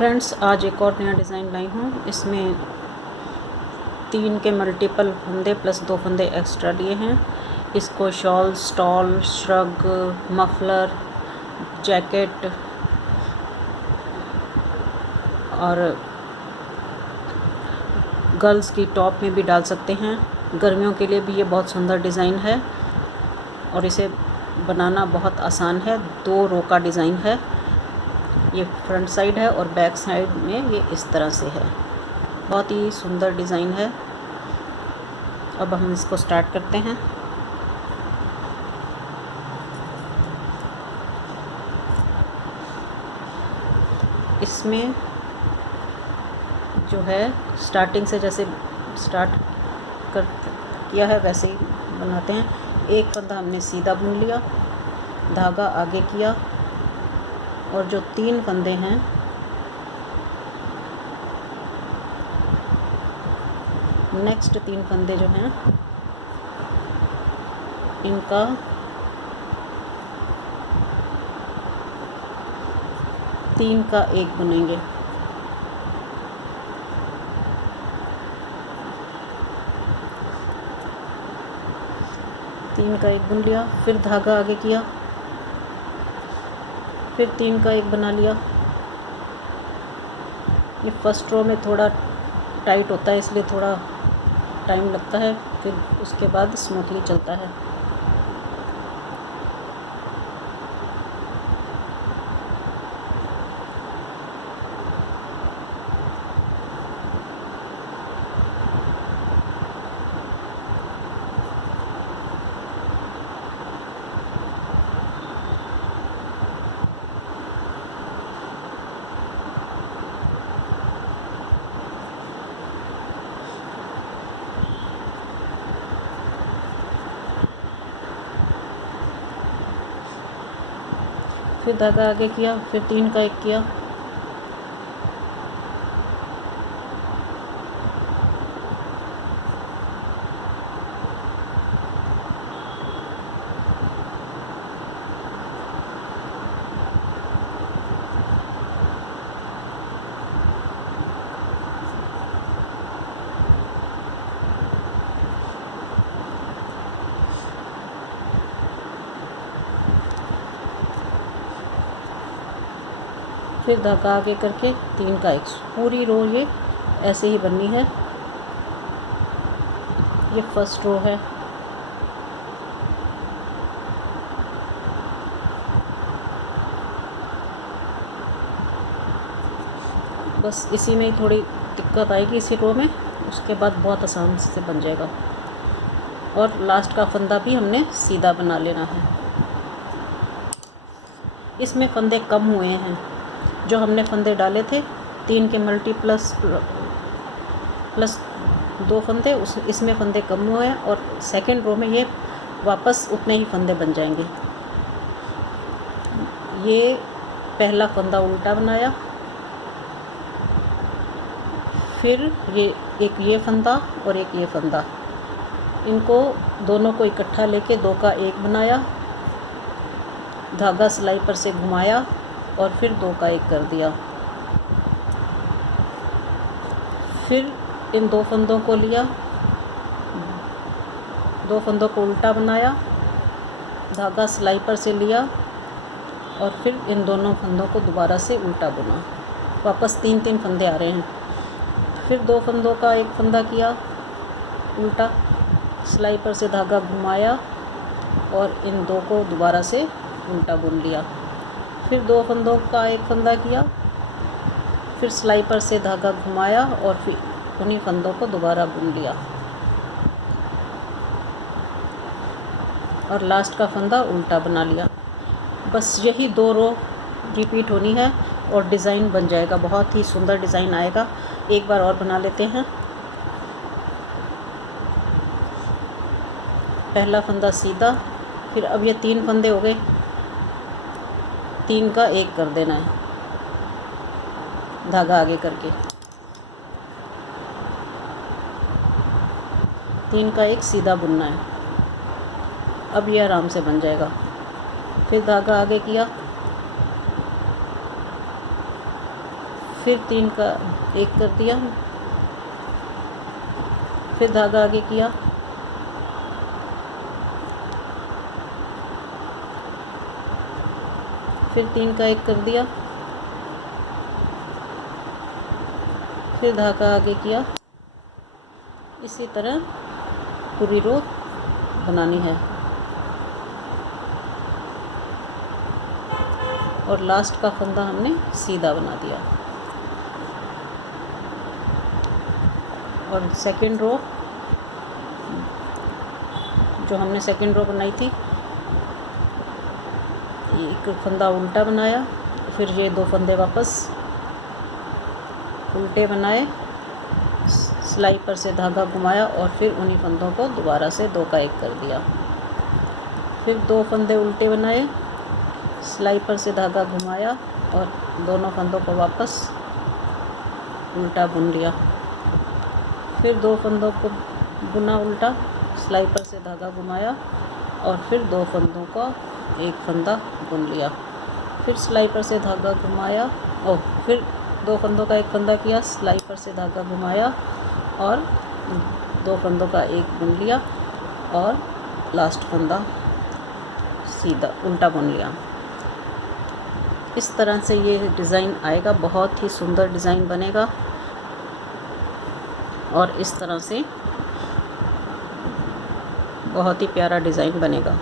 Friends, आज एक और नया डिज़ाइन लाई हूँ। इसमें 3 के मल्टीपल फंदे प्लस 2 फंदे एक्स्ट्रा लिए हैं। इसको shawl, stall, shrug, muffler, jacket और गर्ल्स की टॉप में भी डाल सकते हैं। गर्मियों के लिए भी ये बहुत सुंदर डिज़ाइन है और इसे बनाना बहुत आसान है। 2 रो का डिज़ाइन है। ये फ्रंट साइड है और बैक साइड में ये इस तरह से है। बहुत ही सुंदर डिज़ाइन है। अब हम इसको स्टार्ट करते हैं। इसमें जो है स्टार्टिंग से जैसे स्टार्ट कर किया है वैसे ही बनाते हैं। एक फंदा हमने सीधा बुन लिया, धागा आगे किया और जो 3 फंदे हैं नेक्स्ट 3 फंदे जो हैं इनका तीन का एक बुनेंगे। तीन का एक बुन लिया, फिर धागा आगे किया, फिर 3 का एक बना लिया। ये फर्स्ट रो में थोड़ा टाइट होता है इसलिए थोड़ा टाइम लगता है, फिर उसके बाद स्मूथली चलता है। फिर धागा आगे किया, फिर 3 का एक किया, फिर धागा आगे करके 3 का एक। पूरी रो ये ऐसे ही बननी है। ये फर्स्ट रो है। बस इसी में ही थोड़ी दिक्कत आएगी इसी रो में, उसके बाद बहुत आसान से बन जाएगा। और लास्ट का फंदा भी हमने सीधा बना लेना है। इसमें फंदे कम हुए हैं। जो हमने फंदे डाले थे 3 के मल्टी प्लस 2 फंदे, इसमें फंदे कम हुए हैं और सेकंड रो में ये वापस उतने ही फंदे बन जाएंगे। ये पहला फंदा उल्टा बनाया, फिर ये फंदा और एक ये फंदा, इनको दोनों को इकट्ठा लेके 2 का एक बनाया, धागा सिलाई पर से घुमाया और फिर 2 का एक कर दिया। फिर इन 2 फंदों को लिया, 2 फंदों को उल्टा बनाया, धागा सिलाई पर से लिया और फिर इन दोनों फंदों को दोबारा से उल्टा बुना। वापस 3 फंदे आ रहे हैं। फिर 2 फंदों का एक फंदा किया उल्टा, सिलाई पर से धागा घुमाया और इन 2 को दोबारा से उल्टा बुन लिया। फिर 2 फंदों का एक फंदा किया, फिर सिलाई पर से धागा घुमाया और फिर उन्हीं फंदों को दोबारा बुन लिया और लास्ट का फंदा उल्टा बना लिया। बस यही 2 रो रिपीट होनी है और डिज़ाइन बन जाएगा। बहुत ही सुंदर डिज़ाइन आएगा। एक बार और बना लेते हैं। पहला फंदा सीधा, फिर अब ये 3 फंदे हो गए, 3 का एक कर देना है धागा आगे करके, 3 का एक सीधा बुनना है। अब ये आराम से बन जाएगा। फिर धागा आगे किया, फिर 3 का एक कर दिया, फिर धागा आगे किया, फिर 3 का एक कर दिया, फिर धागा आगे किया। इसी तरह पूरी रो बनानी है और लास्ट का फंदा हमने सीधा बना दिया। और सेकंड रो जो हमने सेकंड रो बनाई थी, एक फंदा उल्टा बनाया, फिर ये 2 फंदे वापस उल्टे बनाए, सिलाई पर से धागा घुमाया और फिर उन्हीं फंदों को दोबारा से 2 का एक कर दिया। फिर 2 फंदे उल्टे बनाए, सिलाई पर से धागा घुमाया और दोनों फंदों को वापस उल्टा बुन लिया। फिर 2 फंदों को बुना उल्टा, सिलाई पर से धागा घुमाया और फिर 2 फंदों का एक फंदा बुन लिया। फिर सिलाई पर से धागा घुमाया और फिर 2 फंदों का एक फंदा किया, सिलाई पर से धागा घुमाया और 2 फंदों का एक बुन लिया और लास्ट फंदा सीधा उल्टा बुन लिया। इस तरह से ये डिज़ाइन आएगा, बहुत ही सुंदर डिज़ाइन बनेगा और इस तरह से बहुत ही प्यारा डिज़ाइन बनेगा।